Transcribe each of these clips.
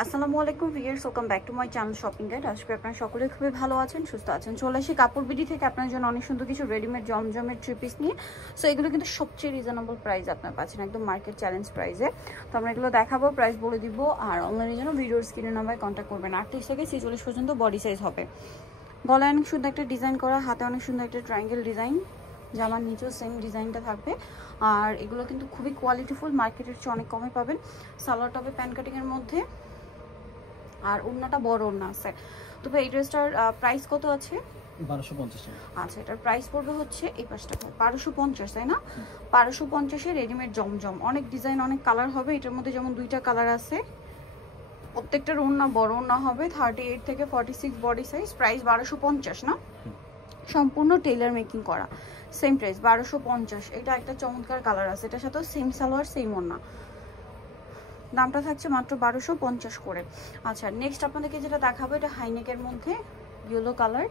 আসসালামু আলাইকুম viewers, welcome back to my channel shopping guide. আজকে আপনারা সকলে খুবই ভালো আছেন, সুস্থ আছেন। চলে আসি কাপড় বিডি থেকে আপনার জন্য অনেক সুন্দর কিছু রেডিমেড জমজমের থ্রি পিস নিয়ে। সো এগুলো কিন্তু সবচেয়ে রিজনেবল প্রাইস আপনারা পাচ্ছেন, একদম মার্কেট চ্যালেঞ্জ প্রাইসে। তো আমরা এগুলো দেখাবো, প্রাইস বলে দিব, আর অনলাইনের জন্য ভিডিওর স্ক্রিনে নাম্বারে কন্ট্যাক্ট করবেন। 38 থেকে 46 পর্যন্ত বডি সাইজ হবে। গলায় অনেক সুন্দর একটা ডিজাইন করা, হাতে অনেক সুন্দর একটা ট্রায়াঙ্গেল ডিজাইন, জামার নিচেও সেম ডিজাইনটা থাকবে। আর এগুলো কিন্তু খুবই কোয়ালিটিফুল, মার্কেটের চেয়ে অনেক কমে পাবেন। সালোয়ার টপে প্যান কাটিংয়ের মধ্যে, আর ওড়নাটা বড় ওড়না আছে। তো ভাই এই ড্রেসটার প্রাইস কত আছে? 1250 টাকা। আচ্ছা, এটার প্রাইস পড়বে হচ্ছে এই পাশটা 1250, তাই না? 1250 এর রেডিমেড জমজম। অনেক ডিজাইন, অনেক কালার হবে। এটার মধ্যে যেমন দুইটা কালার আছে, প্রত্যেকটার ওড়না বড় ওড়না হবে, 38 থেকে 46 বডি সাইজ। প্রাইস 1250 না? সম্পূর্ণ টেইলার মেকিং করা, সেম প্রাইস 1250। এটা একটা চমৎকার কালার আছে, এটার সাথে সেম সালোয়ার সেম ওড়না, দামটা থাকছে মাত্র 1250 করে। আচ্ছা, নেক্সট আপনাদেরকে যেটা দেখাবো, এটা হাইনেকের মধ্যে ইয়েলো কালার,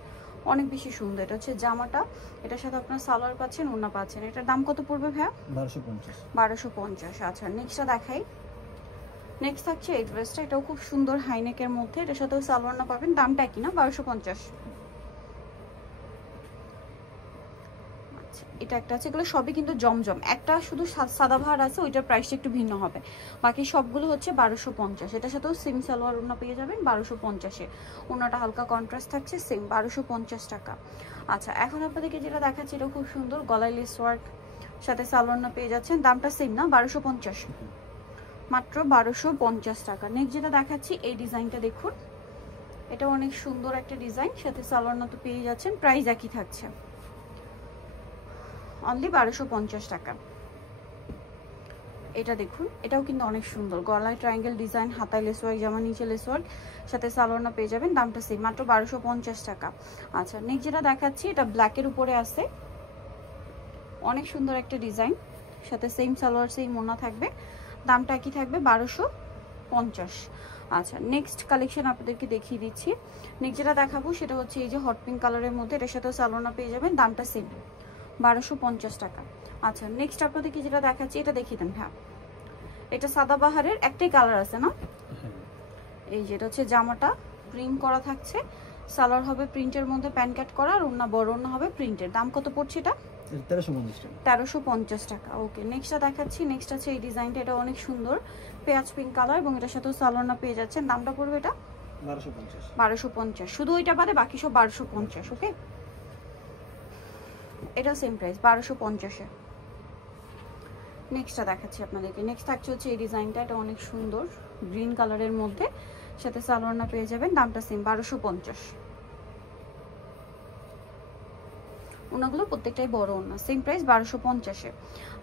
অনেক বেশি সুন্দর। এটা হচ্ছে জামাটা, এটার সাথে আপনার সালোয়ার পাচ্ছেন, ওড়না পাচ্ছেন। এটার দাম কত পড়বে ভাইয়া? 1250। আচ্ছা, নেক্সটটা দেখাই। নেক্সট থাকছে এই ড্রেসটা, এটাও খুব সুন্দর হাইনেকের মধ্যে, এটার সাথেও সালোয়ার না পাবেন। দামটা কি না? 1250। এটা একটা আছে, এগুলো সবই কিন্তু জমজম। একটা শুধু সাদাভার আছে, ওইটার প্রাইসটা একটু ভিন্ন হবে। বাকি সবগুলো হচ্ছে 1250। এটার সাথেও সেম সালোয়ার ওড়না পেয়ে যাবেন 1250-এ। ওড়নাটা হালকা কন্ট্রাস্ট থাকছে, সেম 1250 টাকা। আচ্ছা, এখন আপনাদেরকে যেটা দেখাচ্ছি, এটা খুব সুন্দর, গলায় লেস ওয়ার্ক, সাথে সালোয়ার ওড়না পেয়ে যাচ্ছেন। দামটা সেম না? 1250, মাত্র 1250 টাকা। নেক্সট যেটা দেখাচ্ছি, এই ডিজাইনটা দেখুন, এটা অনেক সুন্দর একটা ডিজাইন, সাথে সালোয়ার ওড়না তো পেয়ে যাচ্ছেন। প্রাইস একই থাকছে, অনলি 1250 টাকা। এটা দেখুন, এটাও কিন্তু অনেক সুন্দর, গলায় ট্রায়াঙ্গেল ডিজাইন, হাতায় লেস ওয়ার্ক, জামা নিচে লেস ওয়ার্ক, সাথে সালোয়ার পেয়ে যাবেন। দামটা সেম, মাত্র 1250 টাকা। আচ্ছা, নেক্সট যেটা দেখাচ্ছি, এটা ব্ল্যাকের উপরে আছে, অনেক সুন্দর একটা ডিজাইন, সাথে সেম সালোয়ার সেম ওড়না থাকবে। দামটা কি থাকবে? 1250। আচ্ছা, নেক্সট কালেকশন আপনাদেরকে দেখিয়ে দিচ্ছি। নেক্সট যেটা দেখাবো, সেটা হচ্ছে এই যে হট পিঙ্ক কালারের মধ্যে, এটার সাথে সালোয়ার পেয়ে যাবেন। দামটা সেম, 1250 টাকা। আচ্ছা, নেক্সট আপনাদেরকে যেটা দেখাচ্ছি, এটা দেখিয়ে দেন। হ্যাঁ, এটা সাদাবাহারের একটাই কালার আছে না? এই যেটা হচ্ছে জামাটা প্রিন্ট করা থাকছে, সালোয়ার হবে প্রিন্টের মধ্যে প্যান কাট করা, আর ওড়না বড় ওড়না হবে প্রিন্টের। দাম কত পড়ছে এটা? 1350 টাকা। ওকে, নেক্সটটা দেখাচ্ছি। নেক্সট আছে এই ডিজাইনটা, এটা অনেক সুন্দর, পেঁয়াজ পিঙ্ক কালার, এবং এটার সাথেও সালোয়ার পেয়ে যাচ্ছেন। দামটা পড়বে এটা 1250। শুধু ওইটা বাদে বাকি সব 1250। ওকে, এটা সেম প্রাইস 1250-এ। নেক্সটটা দেখাচ্ছি আপনাদেরকে। নেক্সট থাকছে হচ্ছে এই ডিজাইনটা, এটা অনেক সুন্দর, গ্রিন কালারের মধ্যে, সাথে সালোয়ার পেয়ে যাবেন। দামটা সেম, 1250। ওনাগুলো প্রত্যেকটাই বড় ওনা, সেম প্রাইস 1250-এ।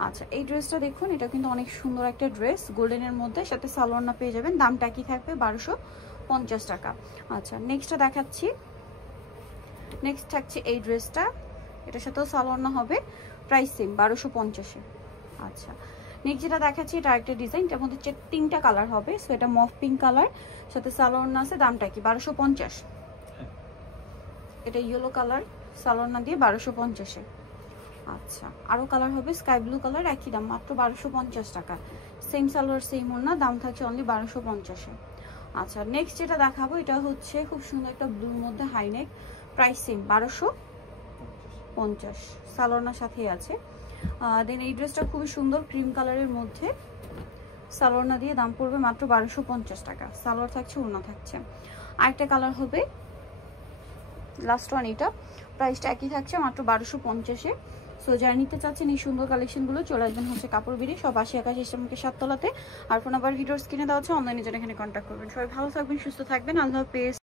আচ্ছা, এই ড্রেসটা দেখুন, এটা কিন্তু অনেক সুন্দর একটা ড্রেস, গোল্ডেনের মধ্যে, সাথে সালোয়ার পেয়ে যাবেন। দামটা কি থাকবে? 1250 টাকা। আচ্ছা, নেক্সটটা দেখাচ্ছি। নেক্সট থাকছে এই ড্রেসটা, এটার সাথেও সালোয়ার হবে, প্রাইস সেম 1250-এ। আচ্ছা, নেক্সট যেটা দেখাচ্ছি, এটা আরেকটা ডিজাইন, এটার মধ্যে 3টা কালার হবে। সো এটা মফ পিঙ্ক কালার, সাথে সালোয়ার আছে। দামটা কি? 1250। এটা ইয়েলো কালার, সালোয়ার দিয়ে 1250-এ। আচ্ছা, আরও কালার হবে, স্কাই ব্লু কালার, একই দাম, মাত্র 1250 টাকা। সেম সালোয়ার সেম ওড়না, দাম থাকছে অনলি 1250-এ। আচ্ছা, নেক্সট যেটা দেখাবো, এটা হচ্ছে খুব সুন্দর একটা ব্লুর মধ্যে হাইনেক, প্রাইস সেম 1250, সালোয়ার সাথেই আছে। দেন এই ড্রেসটা খুবই সুন্দর, ক্রিম কালারের মধ্যে, সালোয়ার দিয়ে দাম পড়বে মাত্র 1250 টাকা। সালোয়ার থাকছে, ওড়না থাকছে। আরেকটা কালার হবে, লাস্ট ওয়ান, এটা প্রাইসটা একই থাকছে, মাত্র 1250-এ। সো যারা নিতে চাচ্ছেন এই সুন্দর কালেকশনগুলো, চলে আসবেন হচ্ছে কাপড় বিড়ি, সব 80 ইসলামকে 7 তলাতে। আর ফোন নাম্বার ভিডিওর স্ক্রিনে দেওয়া আছে, অনলাইনে যারা এখানে কন্ট্যাক্ট করবেন। সবাই ভালো থাকবেন, সুস্থ থাকবেন, আল্লাহ হাফেজ।